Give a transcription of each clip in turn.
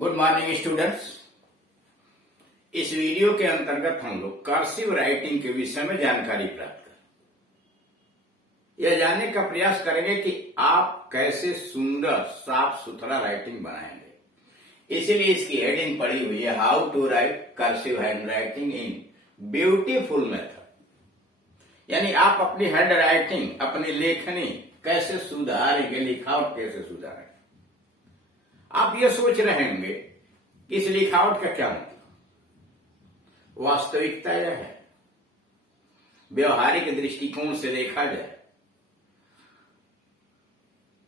Good morning students. इस video के अंतर्गत हम लोग कर्सिव राइटिंग के विषय में जानकारी प्राप्त करें। यह जानने का प्रयास करेंगे कि आप कैसे सुंदर साफ सुथरा राइटिंग बनाएंगे। इसीलिए इसकी हेडिंग पड़ी हुई है, how to write cursive handwriting in beautiful method. यानी आप अपनी हैंड राइटिंग, अपनी लेखनी कैसे सुधारेंगे, लिखावट कैसे सुधारेंगे। आप ये सोच रहे होंगे कि इस लिखावट का क्या मतलब। वास्तविकता यह है, व्यवहारिक दृष्टिकोण से देखा जाए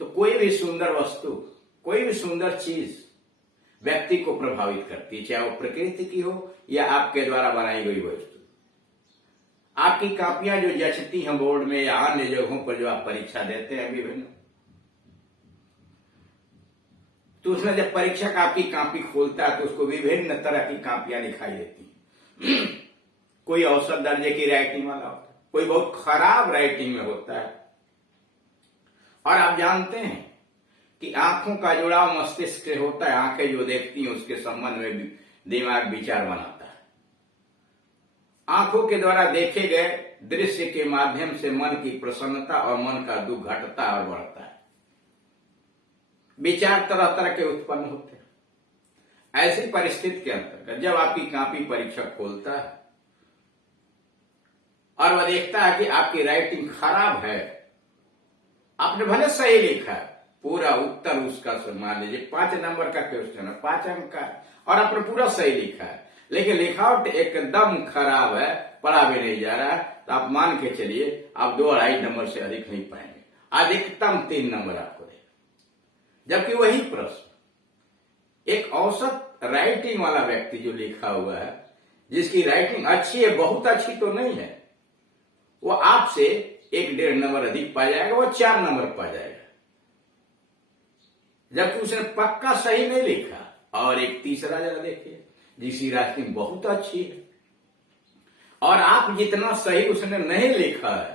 तो कोई भी सुंदर वस्तु, कोई भी सुंदर चीज व्यक्ति को प्रभावित करती है, चाहे वो प्रकृति की हो या आपके द्वारा बनाई गई वस्तु। आपकी कापियां जो जचती हैं बोर्ड में या अन्य जगहों पर जो आप परीक्षा देते हैं विभिन्न, तो उसमें जब परीक्षक आपकी कॉपी खोलता है तो उसको विभिन्न तरह की कॉपियां दिखाई देती हैं। कोई औसत दर्जे की राइटिंग वाला होता है, कोई बहुत खराब राइटिंग में होता है। और आप जानते हैं कि आंखों का जुड़ाव मस्तिष्क से होता है। आंखें जो देखती हैं उसके संबंध में दिमाग विचार बनाता है। आंखों के द्वारा देखे गए दृश्य के माध्यम से मन की प्रसन्नता और मन का दुख घटता और बढ़ता है। विचार तरह तरह के उत्पन्न होते हैं। ऐसी परिस्थिति के अंतर्गत जब आपकी कॉपी परीक्षक खोलता है और वह देखता है कि आपकी राइटिंग खराब है, आपने भले सही लिखा है, पूरा उत्तर उसका मान लीजिए 5 नंबर का क्वेश्चन है, 5 अंक का है, और आपने पूरा सही लिखा है, लेकिन लिखावट एकदम खराब है, पढ़ा भी नहीं जा रहा है, तो आप मान के चलिए आप 2-2.5 नंबर से अधिक नहीं पाएंगे। अधिकतम 3 नंबर आपको देगा। जबकि वही प्रश्न एक औसत राइटिंग वाला व्यक्ति जो लिखा हुआ है, जिसकी राइटिंग अच्छी है, बहुत अच्छी तो नहीं है, वो आपसे 1-1.5 नंबर अधिक पा जाएगा, वो 4 नंबर पा जाएगा। जबकि उसने पक्का सही नहीं लिखा। और एक तीसरा जरा देखिए, जिसकी राइटिंग बहुत अच्छी है और आप जितना सही उसने नहीं लिखा है,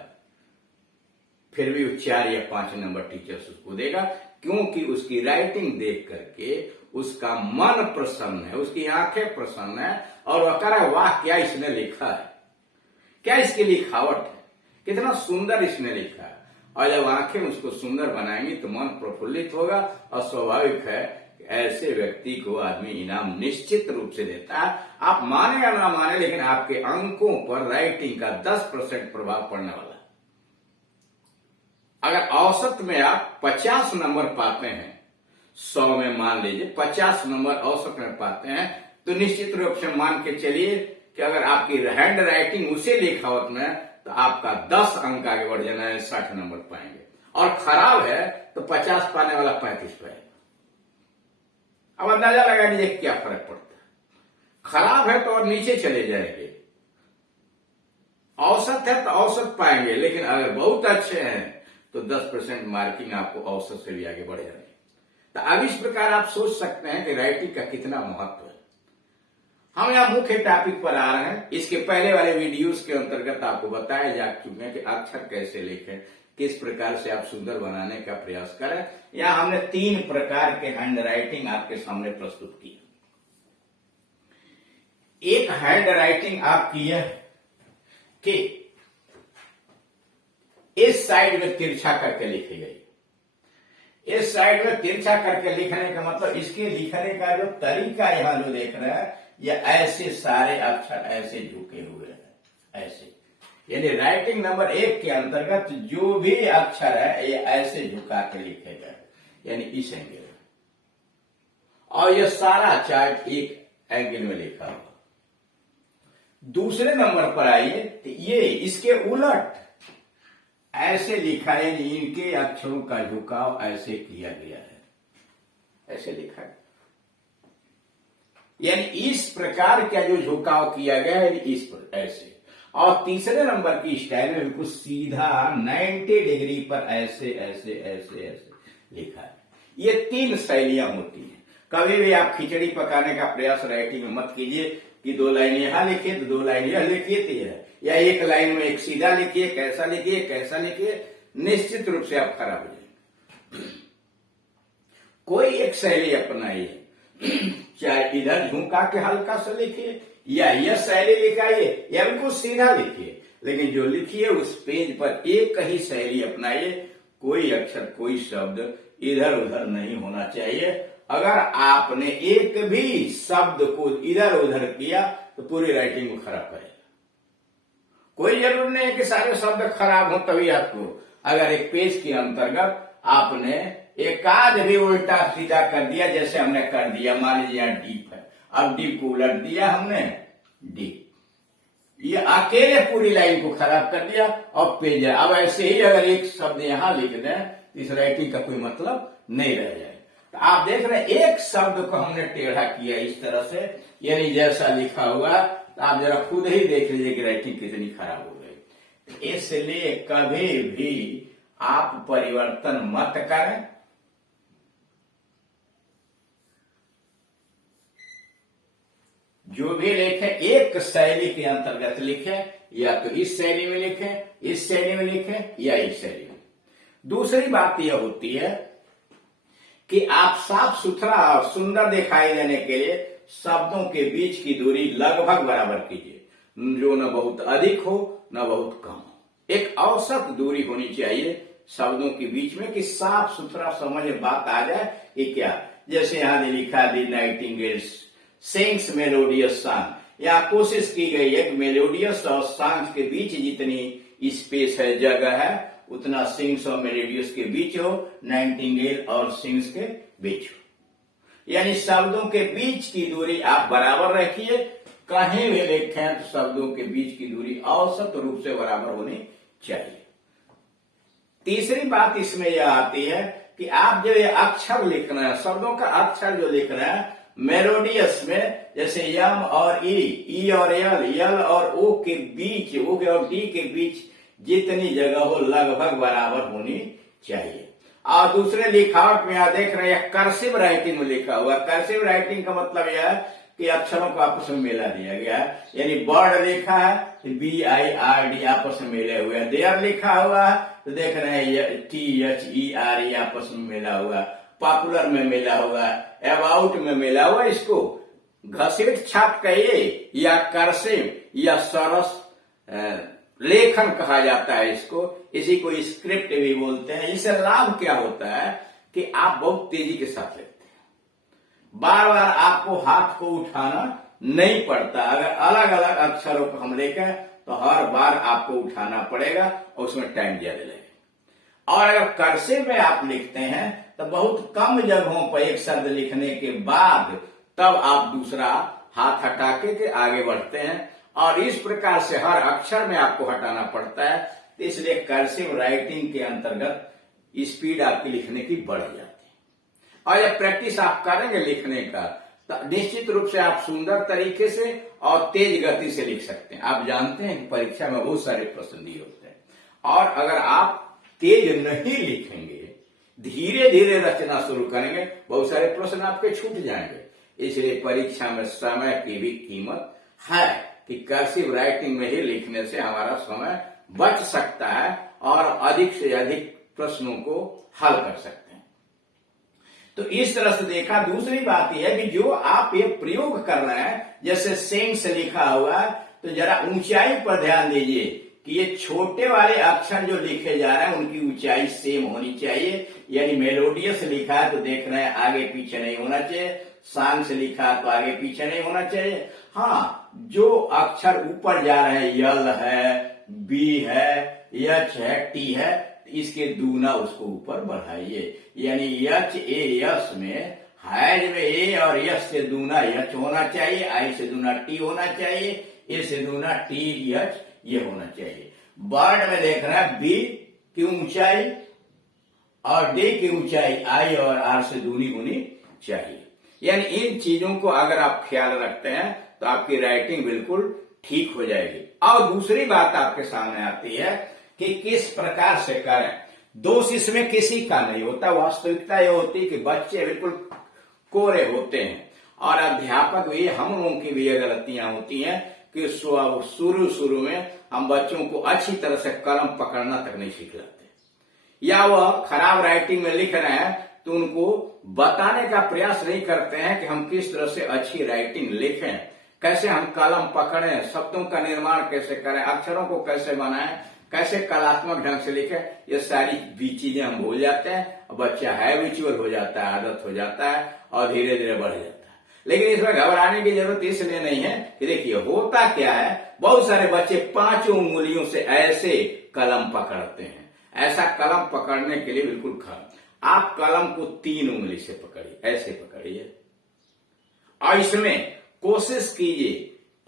फिर भी 4 या 5 नंबर टीचर्स उसको देगा, क्योंकि उसकी राइटिंग देख करके उसका मन प्रसन्न है, उसकी आंखें प्रसन्न है, और वह कह रहा है वाह क्या इसने लिखा है, क्या इसकी लिखावट है, कितना सुंदर इसने लिखा है। और जब आंखें उसको सुंदर बनाएंगी तो मन प्रफुल्लित होगा, और स्वाभाविक है कि ऐसे व्यक्ति को आदमी इनाम निश्चित रूप से देता है। आप माने या ना माने, लेकिन आपके अंकों पर राइटिंग का 10% प्रभाव पड़ने वाला है। अगर औसत में आप 50 नंबर पाते हैं, 100 में मान लीजिए 50 नंबर औसत में पाते हैं, तो निश्चित रूप से मान के चलिए कि अगर आपकी हैंड राइटिंग उसी लिखावट में, तो आपका 10 अंक आगे बढ़ जाना है, 60 नंबर पाएंगे। और खराब है तो 50 पाने वाला 35 पाएगा। अब अंदाजा लगा लीजिए क्या फर्क पड़ता है। खराब है तो और नीचे चले जाएंगे, औसत है तो औसत पाएंगे, लेकिन अगर बहुत अच्छे हैं तो 10% मार्किंग आपको औसत से भी आगे बढ़ जाएगी। तो अब इस प्रकार आप सोच सकते हैं कि राइटिंग का कितना महत्व है। हम यहाँ मुख्य टॉपिक पर आ रहे हैं। इसके पहले वाले वीडियोस के अंतर्गत आपको बताया जा चुके हैं कि अक्षर कैसे लिखें, किस प्रकार से आप सुंदर बनाने का प्रयास करें। यहाँ हमने 3 प्रकार के हैंड राइटिंग आपके सामने प्रस्तुत की। एक हैंड राइटिंग आपकी यह कि इस साइड में तिरछा करके लिखी गई। इस साइड में तिरछा करके लिखने का मतलब, इसके लिखने का जो तरीका यहां जो देख रहे हैं, ये ऐसे सारे अक्षर ऐसे झुके हुए हैं, ऐसे। यानी राइटिंग नंबर 1 के अंतर्गत जो भी अक्षर है ये ऐसे झुका के लिखे गए, यानी इस एंगल में। और ये सारा चार्ट एक एंगल में लिखा हुआ। दूसरे नंबर पर आइए तो ये इसके उलट ऐसे लिखा है, इनके अक्षरों का झुकाव ऐसे किया गया है, ऐसे लिखा है। यानी इस प्रकार का जो झुकाव किया गया है, इस पर ऐसे। और तीसरे नंबर की स्टाइल में बिल्कुल सीधा 90 डिग्री पर ऐसे ऐसे ऐसे ऐसे लिखा है। ये 3 शैलियां होती हैं। कभी भी आप खिचड़ी पकाने का प्रयास राइटिंग में मत कीजिए कि 2 लाइन यहां लिखिए तो 2 लाइन यह लिखिए, तो यह, या एक लाइन में एक सीधा लिखिए, कैसा लिखिए कैसा लिखिए, निश्चित रूप से आप खराब हो जाएंगे। कोई एक शैली अपनाइए चाहे इधर झुका के हल्का सा लिखिए या यह शैली लिखाइए या बिल्कुल सीधा लिखिए, लेकिन जो लिखिए उस पेज पर एक ही शैली अपनाइए। कोई अक्षर कोई शब्द इधर उधर नहीं होना चाहिए। अगर आपने एक भी शब्द को इधर उधर किया तो पूरी राइटिंग को खराब करेगा। कोई जरूर नहीं है कि सारे शब्द खराब हो तभी आपको। अगर एक पेज के अंतर्गत आपने एक आध भी उल्टा सीधा कर दिया, जैसे हमने कर दिया, मान लीजिए यहाँ डीप है, अब डीप को उलट दिया हमने डीप, ये अकेले पूरी लाइन को खराब कर दिया और पेज है। अब ऐसे ही अगर एक शब्द यहां लिख दें तो इस राइटिंग का कोई मतलब नहीं रह जाए। तो आप देख रहे हैं एक शब्द को हमने टेढ़ा किया इस तरह से, यानी जैसा लिखा हुआ। तो आप जरा खुद ही देख लीजिए कि राइटिंग कितनी खराब हो गई। इसलिए कभी भी आप परिवर्तन मत करें। जो भी लिखें एक शैली के अंतर्गत लिखें, या तो इस शैली में लिखें, इस शैली में लिखें या इस शैली में। दूसरी बात यह होती है कि आप साफ सुथरा और सुंदर दिखाई देने के लिए शब्दों के बीच की दूरी लगभग बराबर कीजिए, जो न बहुत अधिक हो न बहुत कम हो। एक औसत दूरी होनी चाहिए शब्दों के बीच में कि साफ सुथरा समझ बात आ जाए कि क्या। जैसे यहां लिखा दी नाइटिंगेल्स सिंग्स मेलोडियस सॉन्ग, यहाँ कोशिश की गई है कि मेलोडियस और सॉन्ग्स के बीच जितनी स्पेस है, जगह है, उतना सिंग्स और मेलोडियस के बीच हो, नाइटिंगेल और सिंग्स के बीच हो। यानी शब्दों के बीच की दूरी आप बराबर रखिए। कहीं भी लिखें तो शब्दों के बीच की दूरी औसत रूप से बराबर होनी चाहिए। तीसरी बात इसमें यह आती है कि आप जो ये अक्षर लिख रहे हैं, शब्दों का अक्षर जो लिख रहे हैं मेलोडियस में, जैसे यम और ई और यल और ओ के बीच, ओ और डी के बीच जितनी जगह हो लगभग बराबर होनी चाहिए। और दूसरे लिखावट में आप देख रहे हैं कर्सिव राइटिंग में लिखा हुआ। कर्सिव राइटिंग का मतलब यह है कि अक्षरों को आपस में मिला दिया गया है, यानी बर्ड लिखा है BIRD आपस में मिले हुए हैं, देयर लिखा हुआ है तो देख रहे हैं THERE आपस में मिला हुआ है, पॉपुलर में मिला हुआ है, अबाउट में मिला हुआ। इसको घसीट छाप कहिए या कर्सिव या सरस लेखन कहा जाता है इसको, इसी को स्क्रिप्ट भी बोलते हैं। इससे लाभ क्या होता है कि आप बहुत तेजी के साथ लिखते हैं, बार बार आपको हाथ को उठाना नहीं पड़ता। अगर अलग अलग अक्षरों को हम लिखें तो हर बार आपको उठाना पड़ेगा और उसमें टाइम ज्यादा लगेगा। और अगर कर्सिव में आप लिखते हैं तो बहुत कम जगहों पर एक शब्द लिखने के बाद तब आप दूसरा हाथ हटा के आगे बढ़ते हैं, और इस प्रकार से हर अक्षर में आपको हटाना पड़ता है। तो इसलिए कर्सिव राइटिंग के अंतर्गत स्पीड आपकी लिखने की बढ़ जाती है। और जब प्रैक्टिस आप करेंगे लिखने का तो निश्चित रूप से आप सुंदर तरीके से और तेज गति से लिख सकते हैं। आप जानते हैं कि परीक्षा में बहुत सारे प्रश्न दिए होते हैं, और अगर आप तेज नहीं लिखेंगे, धीरे धीरे रचना शुरू करेंगे, बहुत सारे प्रश्न आपके छूट जाएंगे। इसलिए परीक्षा में समय की भी कीमत है कि कर्सिव राइटिंग में ही लिखने से हमारा समय बच सकता है और अधिक से अधिक प्रश्नों को हल कर सकते हैं। तो इस तरह से देखा। दूसरी बात यह है कि जो आप ये प्रयोग कर रहे हैं, जैसे सिंग्स लिखा हुआ है, तो जरा ऊंचाई पर ध्यान दीजिए कि ये छोटे वाले अक्षर जो लिखे जा रहे हैं उनकी ऊंचाई सेम होनी चाहिए। यानी मेलोडियस लिखा है तो देख रहे हैं आगे पीछे नहीं होना चाहिए, सांग से लिखा है तो आगे पीछे नहीं होना चाहिए। हाँ, जो अक्षर ऊपर जा रहे हैं, यल है, बी है, यच है, टी है, इसके दूना उसको ऊपर बढ़ाइए। यानी यच ए यस में हैज में ए और यस से दूना यच होना चाहिए, आई से दूना टी होना चाहिए, ए से दूना टी यच ये होना चाहिए। बर्ड में देख रहे हैं बी की ऊंचाई और डी की ऊंचाई आई और आर से दूनी होनी चाहिए। यानी इन चीजों को अगर आप ख्याल रखते हैं तो आपकी राइटिंग बिल्कुल ठीक हो जाएगी। और दूसरी बात आपके सामने आती है कि किस प्रकार से करें। दोष इसमें किसी का नहीं होता, वास्तविकता यह होती है कि बच्चे बिल्कुल कोरे होते हैं और अध्यापक भी, हम लोगों की भी ये गलतियां होती हैं कि शुरू में हम बच्चों को अच्छी तरह से कलम पकड़ना तक नहीं सिखलाते, या वह खराब राइटिंग में लिख रहे हैं तो उनको बताने का प्रयास नहीं करते हैं कि हम किस तरह से अच्छी राइटिंग लिखें, कैसे हम कलम पकड़ें, शब्दों का निर्माण कैसे करें, अक्षरों को कैसे बनाएं, कैसे कलात्मक ढंग से लिखें। ये सारी भी चीजें हम भूल जाते हैं। बच्चा हैबिचुअल हो जाता है, आदत हो जाता है और धीरे धीरे बढ़ जाता है। लेकिन इसमें घबराने की जरूरत इसलिए नहीं है कि देखिए होता क्या है, बहुत सारे बच्चे 5 उंगलियों से ऐसे कलम पकड़ते हैं। ऐसा कलम पकड़ने के लिए बिल्कुल आप कलम को 3 उंगली से पकड़िए, ऐसे पकड़िए और इसमें कोशिश कीजिए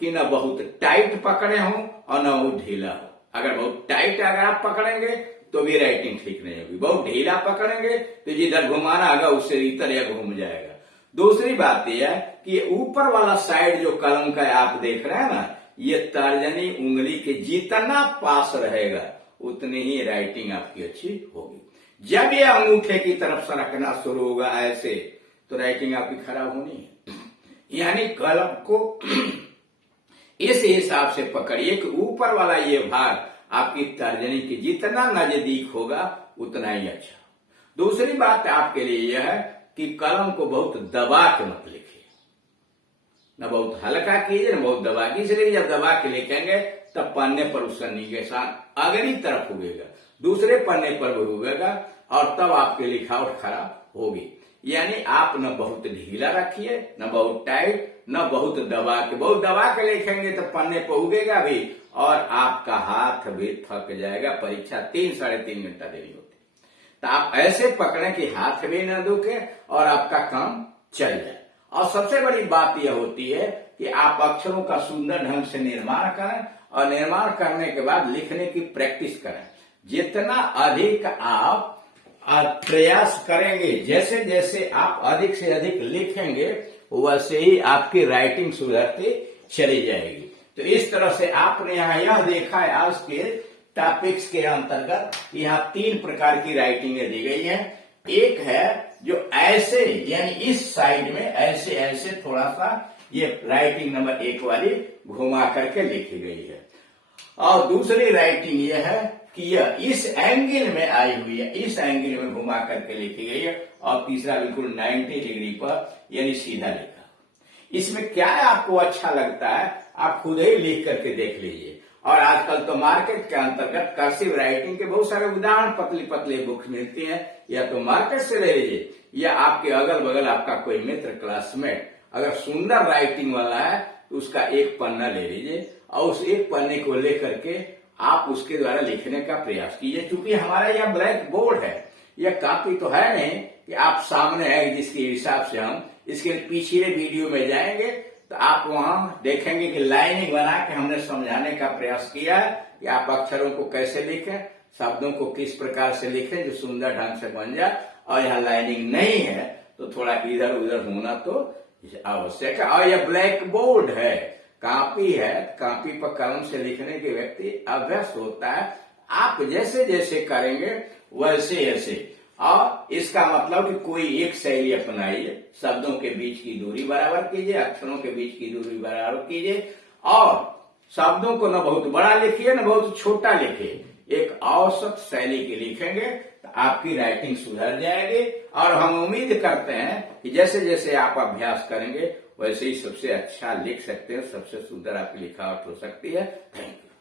कि न बहुत टाइट पकड़े हो और न बहुत ढीला हो। अगर बहुत टाइट अगर आप पकड़ेंगे तो भी राइटिंग ठीक नहीं होगी, बहुत ढीला पकड़ेंगे तो जिधर घुमाना होगा उससे इतर या घूम जाएगा। दूसरी बात यह है कि ऊपर वाला साइड जो कलम का आप देख रहे हैं ना, ये तर्जनी उंगली के जितना पास रहेगा उतनी ही राइटिंग आपकी अच्छी होगी। जब ये अंगूठे की तरफ सरकना शुरू होगा ऐसे, तो राइटिंग आपकी खराब होनी है। यानी कलम को इस हिसाब से पकड़िए कि ऊपर वाला ये भाग आपकी तर्जनी के जितना नजदीक होगा उतना ही अच्छा। दूसरी बात आपके लिए यह है कि कलम को बहुत दबा के मत लिखिए, न बहुत हल्का कीजिए न बहुत दबा के। इसलिए जब दबा के लिखेंगे तब पन्ने पर उसका निशान अगली तरफ उगेगा, दूसरे पन्ने पर भी उगेगा और तब आपकी लिखावट खराब होगी। यानी आप न बहुत ढीला रखिए न बहुत टाइट न बहुत दबा के। बहुत दबा के लिखेंगे तो पन्ने पर उगेगा भी और आपका हाथ भी थक जाएगा। परीक्षा 3-3.5 घंटा देनी होती है, तो आप ऐसे पकड़ें कि हाथ भी न दुखे और आपका काम चल जाए। और सबसे बड़ी बात यह होती है कि आप अक्षरों का सुंदर ढंग से निर्माण करें और निर्माण करने के बाद लिखने की प्रैक्टिस करें। जितना अधिक आप प्रयास करेंगे, जैसे जैसे आप अधिक से अधिक लिखेंगे वैसे ही आपकी राइटिंग सुधरती चली जाएगी। तो इस तरह से आपने यहाँ यह देखा है आज के टॉपिक्स के अंतर्गत यहाँ 3 प्रकार की राइटिंगें दी गई हैं। एक है जो ऐसे यानी इस साइड में ऐसे ऐसे थोड़ा सा ये राइटिंग नंबर 1 वाली घुमा करके लिखी गई है, और दूसरी राइटिंग यह है कि यह इस एंगल में आई हुई है, इस एंगल में घुमा करके लिखी गई है, और तीसरा बिल्कुल 90 डिग्री पर यानी सीधा लिखा। इसमें क्या आपको अच्छा लगता है आप खुद ही लिख करके देख लीजिए। और आजकल तो मार्केट के अंतर्गत कर्सिव राइटिंग के बहुत सारे उदाहरण पतली पतली बुक्स मिलती हैं, या तो मार्केट से ले लीजिए या आपके अगल बगल आपका कोई मित्र क्लासमेट अगर सुंदर राइटिंग वाला है तो उसका एक पन्ना ले लीजिए और उस एक पन्ने को लेकर के आप उसके द्वारा लिखने का प्रयास कीजिए। क्योंकि हमारा यह ब्लैक बोर्ड है, यह कॉपी तो है नहीं कि आप सामने है, जिसके हिसाब से हम इसके पिछले वीडियो में जाएंगे तो आप वहां देखेंगे कि लाइनिंग बना के हमने समझाने का प्रयास किया है कि आप अक्षरों को कैसे लिखें, शब्दों को किस प्रकार से लिखें जो सुंदर ढंग से बन जाए। और यहाँ लाइनिंग नहीं है तो थोड़ा इधर उधर होना तो आवश्यक है। और यह ब्लैक बोर्ड है, कॉपी है, कॉपी पर कलम से लिखने के व्यक्ति अभ्यस्त होता है। आप जैसे जैसे करेंगे वैसे वैसे, और इसका मतलब कि कोई एक शैली अपनाइए, शब्दों के बीच की दूरी बराबर कीजिए, अक्षरों के बीच की दूरी बराबर कीजिए, और शब्दों को न बहुत बड़ा लिखिए न बहुत छोटा लिखिए, एक औसत शैली की लिखेंगे तो आपकी राइटिंग सुधर जाएगी। और हम उम्मीद करते हैं कि जैसे जैसे आप अभ्यास करेंगे वैसे ही सबसे अच्छा लिख सकते हैं, सबसे सुंदर आपकी लिखावट हो सकती है। Thank you.